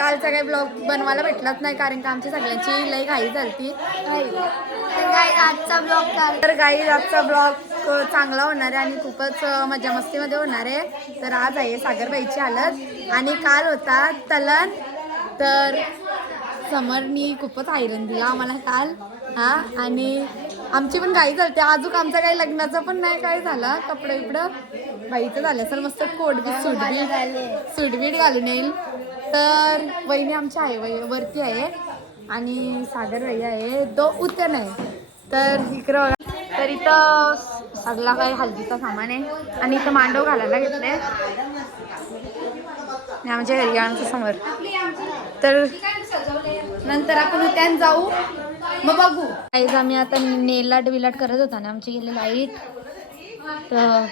कालचा काही ब्लॉग बनवायला भेटलाच नाही कारण का आमची सगळ्यांची लई घाई झालती. तर गाईज आजचा ब्लॉग चांगला होणार आहे आणि खूपच मजा मस्तीमध्ये होणार आहे. तर आज आहे सागरबाईची हालत आणि काल होता तलन. तर समरनी खूपच आयरन दिला आम्हाला काल. हा आणि आमची पण घाई झालते. अजून आमचं काही लग्नाचं पण नाही काय झालं. कपडे बिपडं बाईचं झालं सर मस्त कोटबीट सूटबीट घालून येईल. तर वहिनी आमची आहे वरती आहे आणि सागर बाई आहे तो उतन आहे. तर इकडं बघा. तर इथं सगळा काही हल्दीचा सामान आहे आणि इथं मांडव घालायला घेतले आमच्या घरी आमच्या समोर. तर नंतर आपण उद्यान जाऊ मग बघू. काहीच आम्ही आता नेलाट विलाट करत होता ना आमची गेले लाईट. तर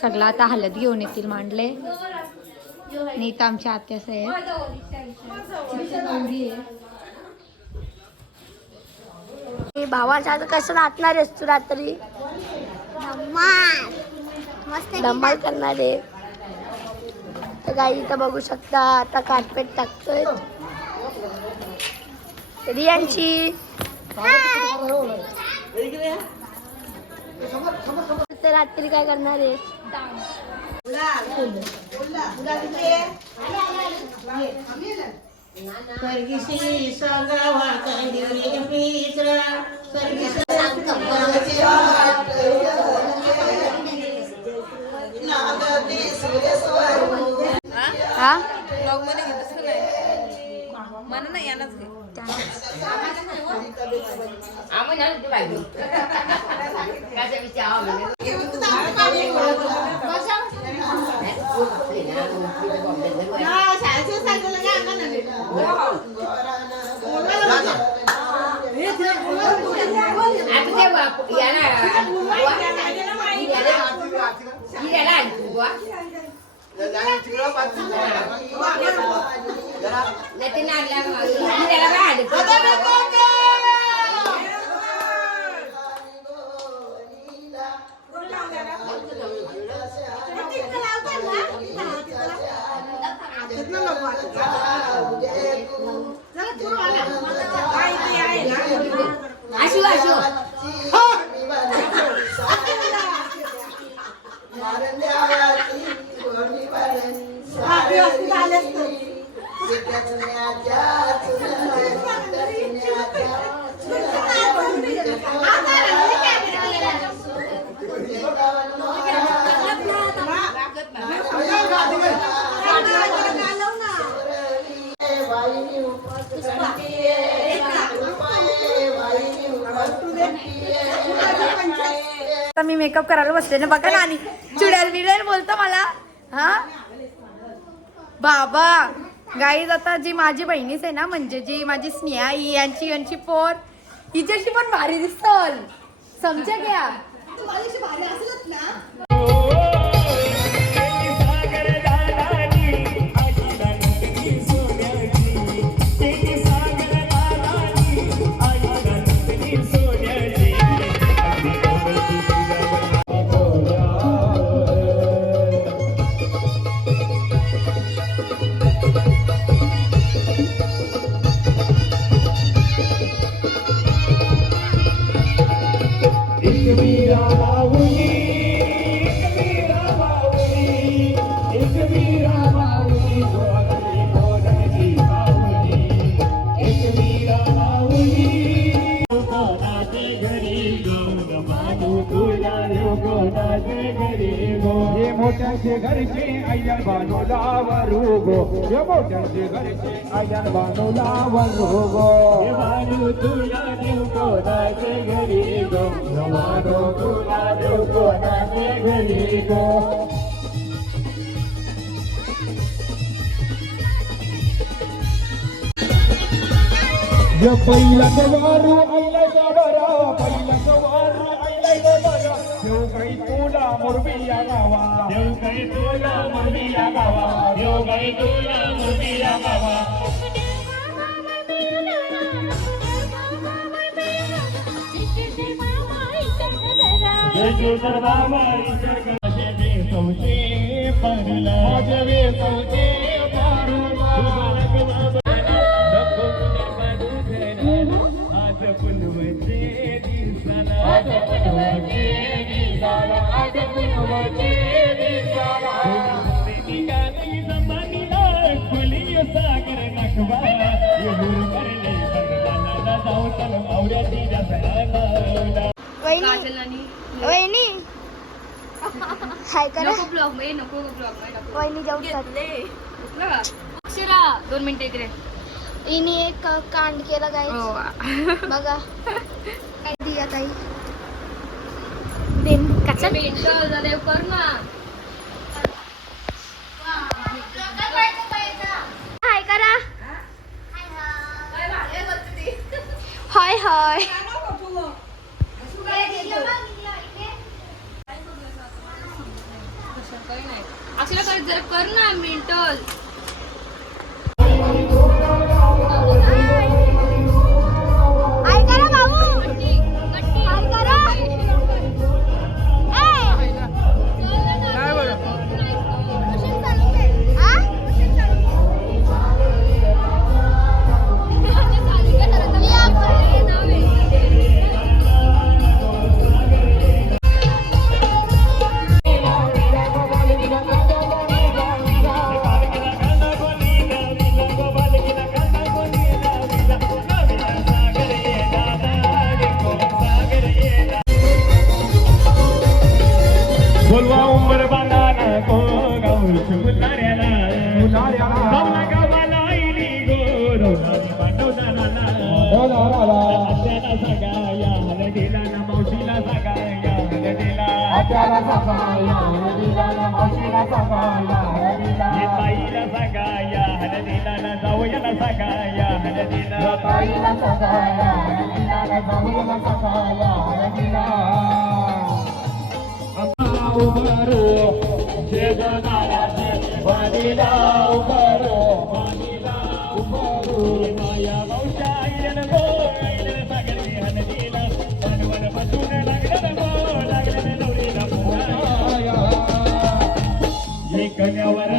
सगळं आता हलत घेऊन येतील मांडले नाही तर आमच्या आत्यास आहे. भावाच्या कसं नाचणार आहेस तू रात्री? धमाल करणार आहे. गाई इथं बघू शकता आता कार्पेट टाकतोय रियांची. तर रात्री काय करणार आहेस? हा मला नाही यालाच घे. आता मी मेकअप करायला बसले ना बघा ना आणि चुड्याल बिड्याल बोलतो मला. हा बाबा गाईज आता जी माझी बहिणीच आहे ना म्हणजे जी माझी स्नेहा ही यांची पोर हिच्याशी पण भारी दिसल समजा घ्या. मोठ्यांचे घरचे आयन बानूला वरुगो मोठ्यांचे घरचे आयन बानूला वरुगो बानू तुला देव कोणाचे घरी गो बानू तुला देव कोणाचे घरी गो. पहिला सवारू आईला बरा पहिला सवारू आईला बरा देव काही तुला मुरबिया गावा देव काही तुला मुरबिया गावा देव काही तुला मुरबिया गावा. पारुला आज पुनवते दिसाला आज पुनवते दिसाला आज पुनवते दिसाला निघाली जमानीला खुली सागर नखवा येऊर करले बरदानाला जाऊ तर आवड्याची रसना वहिनी वहिनी हाय करा नको ब्लॉग मध्ये नको ब्लॉग मध्ये वहिनी जाऊ शकते अक्षरा 2 मिनिटं इकडे हिने एक कांड केला गाईस बघा काय दिया ताई दिन कच्चा मिनिटं झाले कर ना हाय करा हाय हाय अक्षरा कर जरा कर ना मिनिटं हाय करा बाबू हाय करा बोलवा उंबर बांधाना गो गाऊच मुताऱ्याला गावला गावाला आईली गो रवणारी पांडवदानाला आत्याला सांगा या हलदीला ना मावशीला सांगा या हलदीला आत्याला सांगा या हलदीला ना मावशीला सांगा या हलदीला ताईला सांगा या हलदीला ना जावयाला सांगा या हलदीला ताईला सांगा या हलदीला ना जावयाला सांगा या हलदीला उभारो जगनाराचे वाणीला उभारो माया मावशा आईला गो आईला सागरी हलदीला मनवन बसून लागलं गो लागलं नवरीला पोहाया एकण्यावर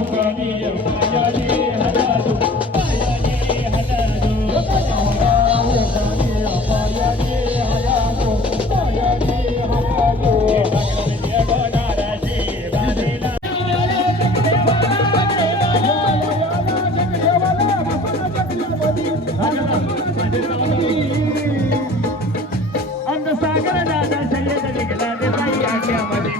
उकणी मायाने हलादू मायाने हलादू मायाने हलादू मायाने हलादू सागर दादा शर्यत निघला दे ताई आट्यामध्ये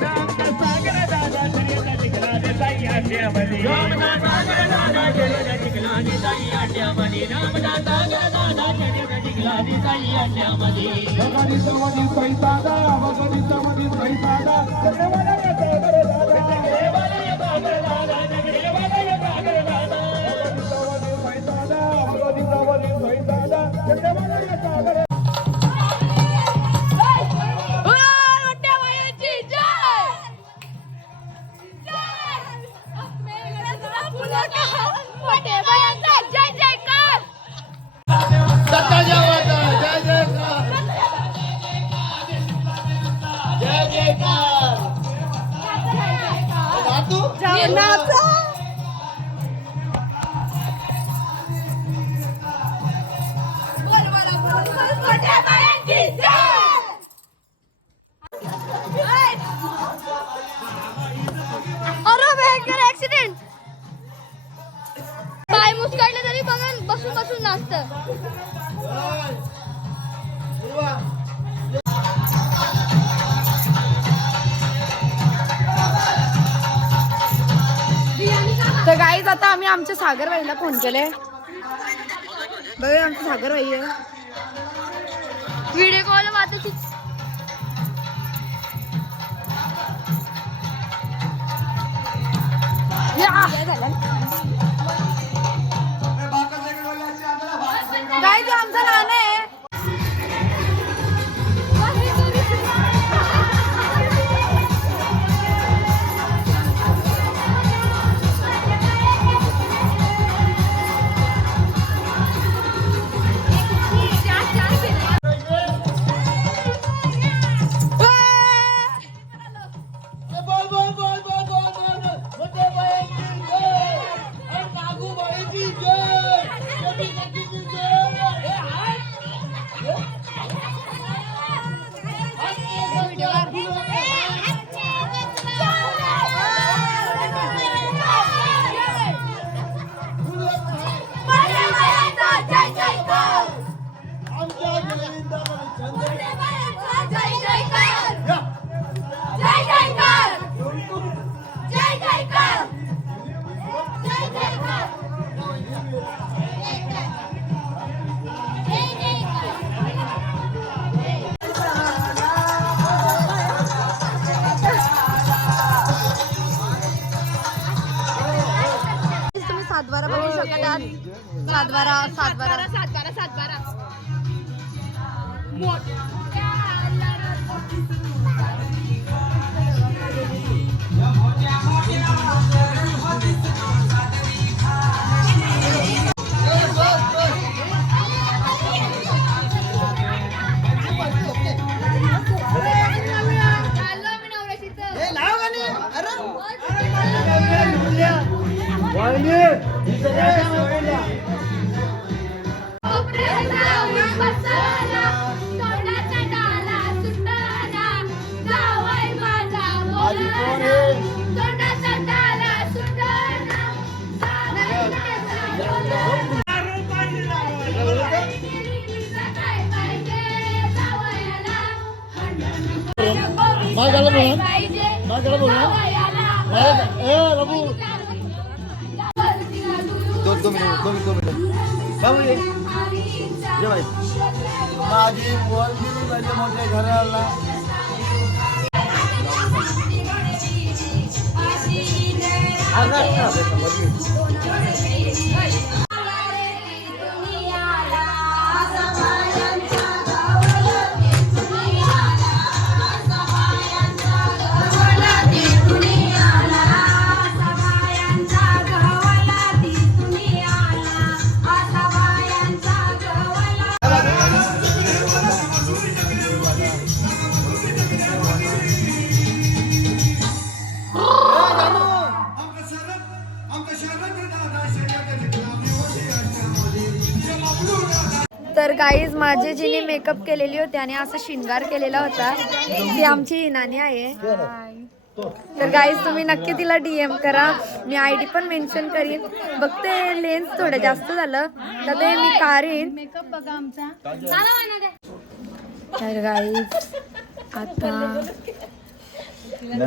सागर दादा शर्यत निघला दे ताई आट्यामध्ये सागर दादा शर्यत निघला दे ताई आट्यामध्ये सागर दादा शर्यत निघला दे ताई आट्यामध्ये भगवानी समधी पैसादा भगवानी समधी पैसादा नगरेवाला या सागर दादा नगरेवाला या सागर दादा नगरेवाला या सागर दादा भगवानी समधी पैसादा भगवानी समधी पैसादा नगरेवाला या सागर ऍक्सिडेंट पाय मुसकाडले तरी बघा बसून बसून नाचत तर गाईज आता आम्ही आमच्या सागरबाईला फोन केले बघा आमची सागरबाई आहे व्हिडिओ कॉल वाचायची गाईज आमचा लहान आहे तुम्ही सातबारा बघू शकता. सातबारा माझी मुलगी म्हणजे मोठ्या घराला तर गाईज माझे जिने मेकअप केलेली होती आणि असं शिंगार केलेला होता ती आमची नानी आहे. तर गाईज तुम्ही नक्की तिला DM करा. मी ID पण मेन्शन करीन. बघते लेन्स थोडं जास्त झालं तर ते मी काढीन. तर गाईज आता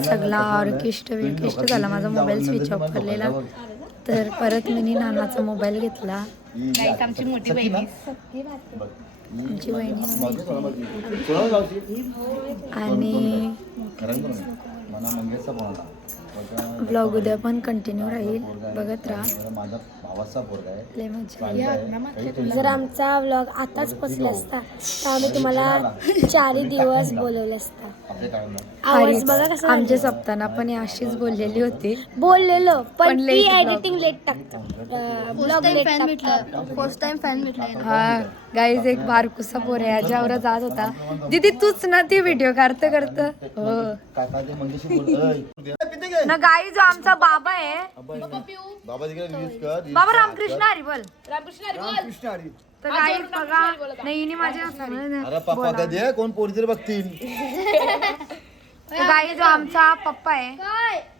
सगळा ऑर्केस्ट्रा झाला. माझा मोबाईल स्विच ऑफ करलेला. तर परत मी नानाचा मोबाईल घेतला. आमची मोठी बहिणी आमची वहिनी आणि ब्लॉग उद्या पण कंटिन्यू राहील. बघत राहा. लय मजा येईल. जर आमचा व्लॉग आताच पोचला असता तर आम्ही तुम्हाला 4 दिवस बोलवलं असतं. आवाज बघा कसा आमच्या सप्ताना पण अशीच बोललेली होती. बोललेलो पण पण ती late vlog. एडिटिंग लेट टाकतं. ब्लॉग लेट टाकतं. फर्स्ट टाइम फॅन भेटलाय ना. हा गाईज एक बारकुसा पोर आहे याच्यावर जात होता. दीदी तूच ना ती व्हिडिओ करत हो ना. गाई जो आमचा बाबा आहे बाबा रामकृष्ण हरी बोल. तर गाई बघा नाही माझ्या पप्पा कधी आहे कोण पोरी तरी बघतील. गाई जो आमचा पप्पा आहे.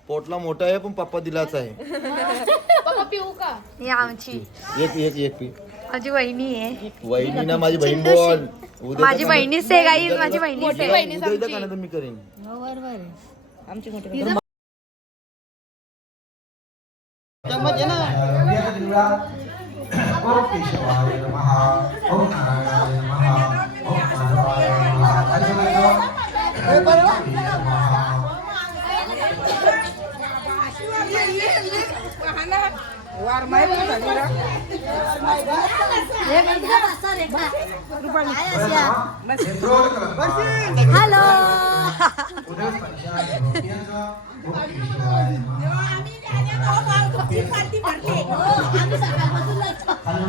पोटला मोठा आहे पण पप्पा दिलाच आहे. ही आमची एक पी माझी वहिनी आहे. वहिनी ना माझी बहीण बोल. उद्या माझी बहिणीच आहे गाई. माझी बहिणीच आहे. उद्या इथं खाणं तर मी करेन. हॅलो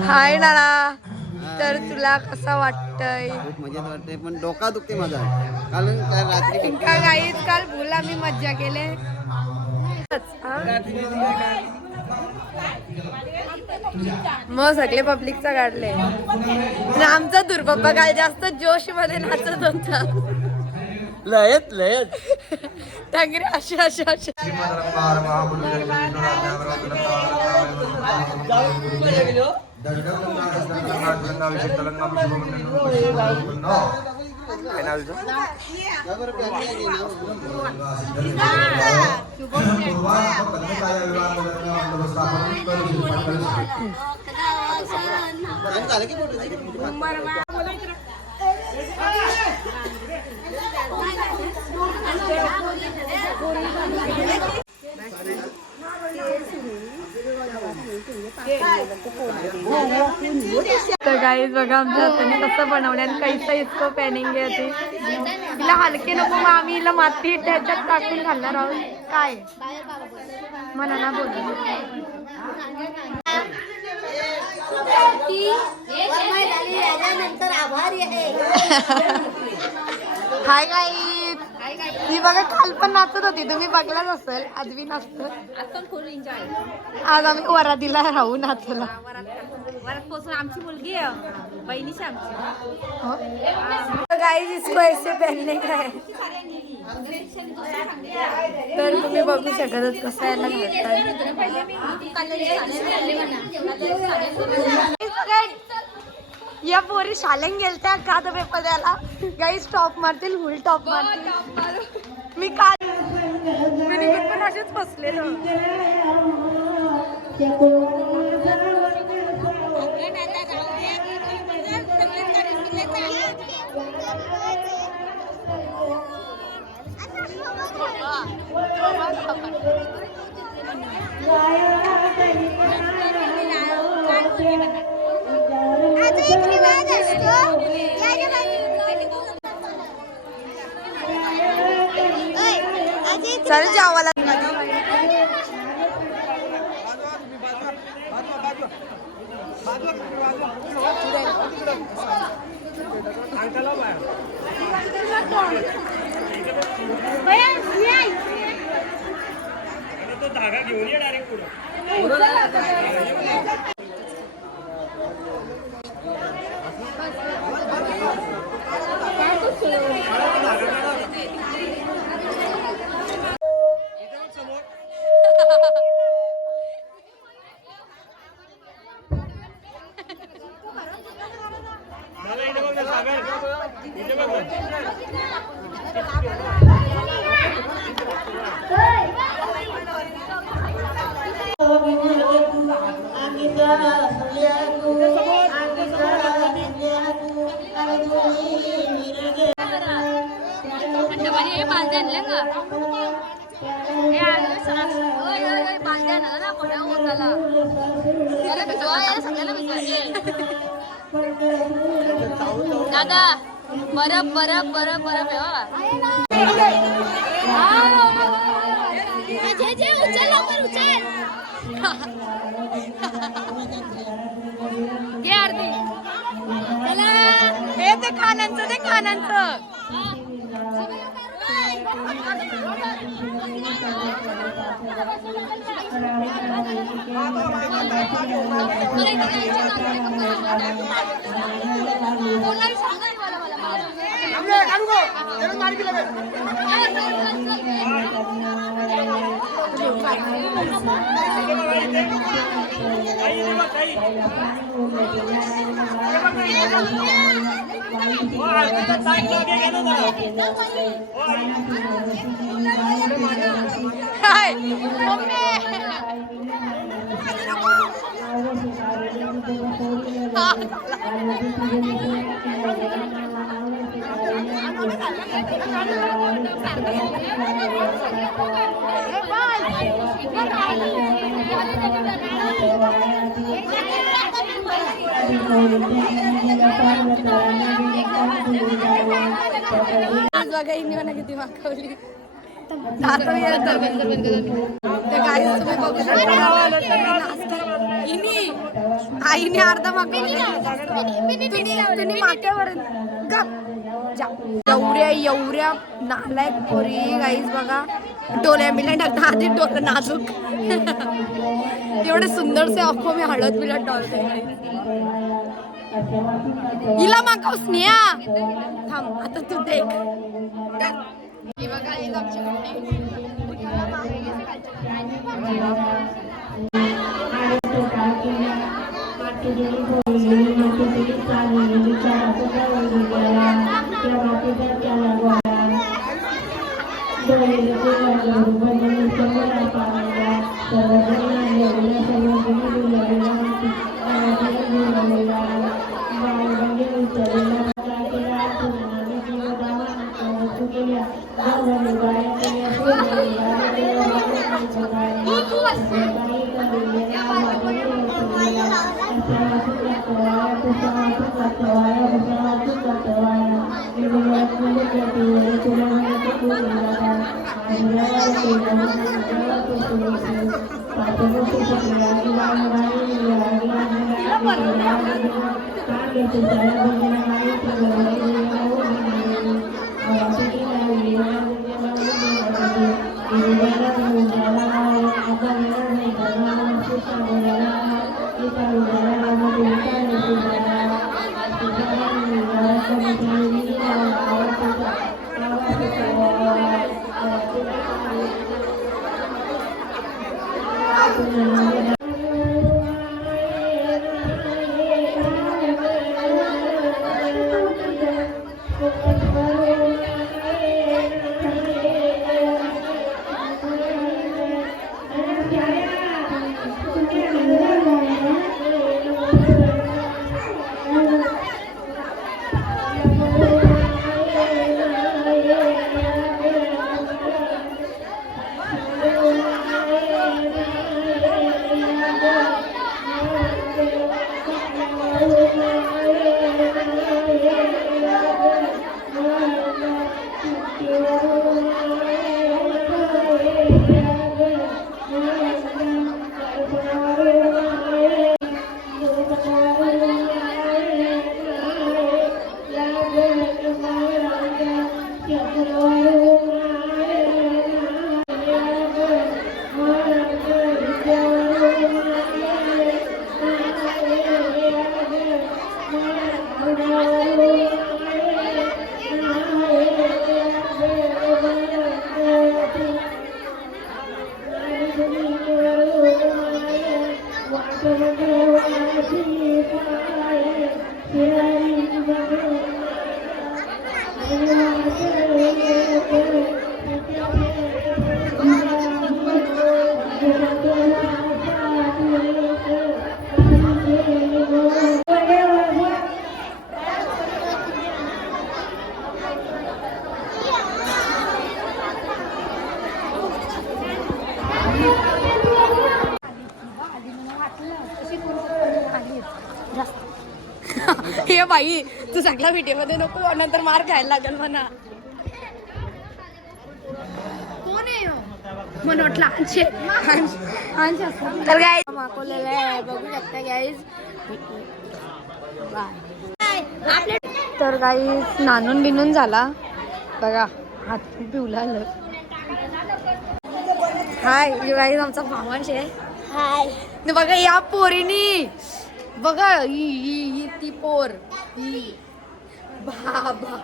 हाय नाना. तर तुला कसं वाटतंय? मजेत वाटते पण डोका दुखते माझा. कारण रात्री का गाईत काल भूल आम्ही मज्जा केले. मग सगळे पब्लिकचा काढले. आमचा दुर्पप्पा काल जास्त जोश मध्ये नाचत होता. लयत लयत टांगरे अशा अशा अशा. काय नाव तुझं? झालं की फोटो तर गाईज बघा आमच्या हाताने कसं बनवलं आणि कैसा इतकं पॅनिंग आहे ते हिला हलके नको मग आम्ही हिला माती त्याच्यात टाकून घालणार आहोत काय मला ना बोलू हाय गाईज ही बघा काल पण नाचत होती तुम्ही बघलाच असेल आज बी नाचत आज आम्ही वरातीला राहू नाचला आमची मुलगी आहे बहिणीची आमची गाइस इसको ऐसे पहनने का है तर तुम्ही बघू शकतच कसं यायला या पोरी शाळेत गेलत्या का तर पेपर द्यायला गाईस टॉप मारतील फुल टॉप मारतील मी काल मी पण असेच फसलेलो चल जावाला धागा घेऊन ये डायरेक्ट पुढे दादा बरफ बरफ बरफ बरफ उचल लवकर उचल घे आरती चला हे ते कानांचं हाय आज बघा हिने मला किती मागवली तुम्ही बघू शकता आईने अर्धा मागवली तुम्ही माथ्यावर एवढ्या नालायक पोरी गाईस बघा डोल्या बिल्या टाकता आधी डोलं नाजूक एवढे सुंदरसे आखो मी हळद बिलत डॉलते हिला मागव स्नेहा थांब आता तू देख हे बाई तू चांगला व्हिडिओ मध्ये नको नंतर मार खायला लागेल म्हणा. कोण आहे मनोट लहानशे तर गाय मागवलेलं आहे बघू शकता गाईज. तर गाईज नानून बिनून झाला बघा हात पिवला आलं. हाय गाईज आमचा मामाश आहे. हाय बघा या पोरीनी बघा ही ती पोर ही बाबा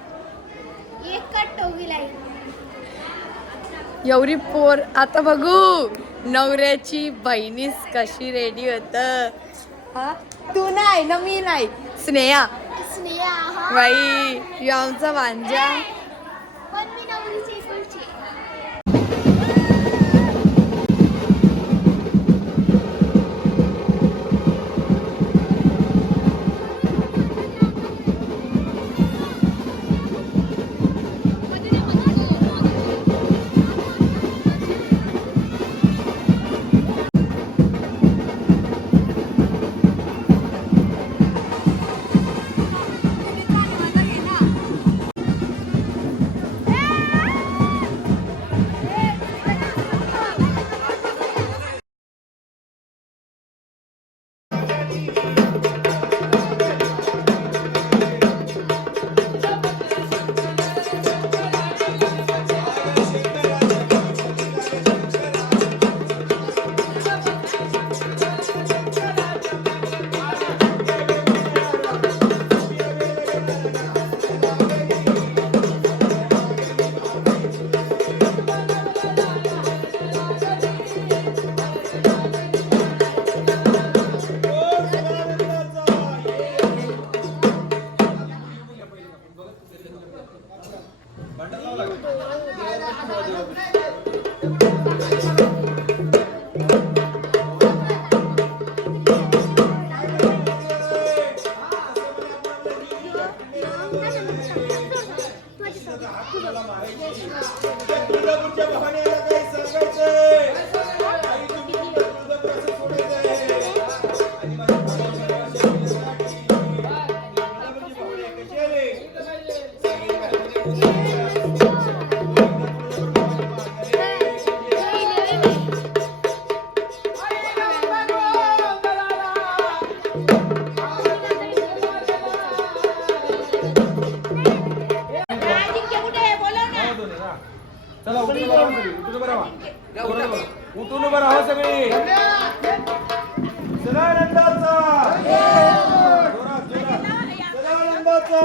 एवढी पोर. आता बघू नवऱ्याची बहिणीस कशी रेडी होत. हा तू नाही ना मी नाही स्नेहा बाई आमचा भांजा. तुळजापूरच्या भवानीला काही सांगायचंय? आई तुमच्या तुळजापूर असं सोडायचंय. आणि माझ्या तुळजापूरची भवानी कशी आली? चला उठून उभं राहा सगळी, उठून उभं राहा. उठून उभं राहा सगळी. सदानंदाचा जोरात, जोरात. सदानंदाचा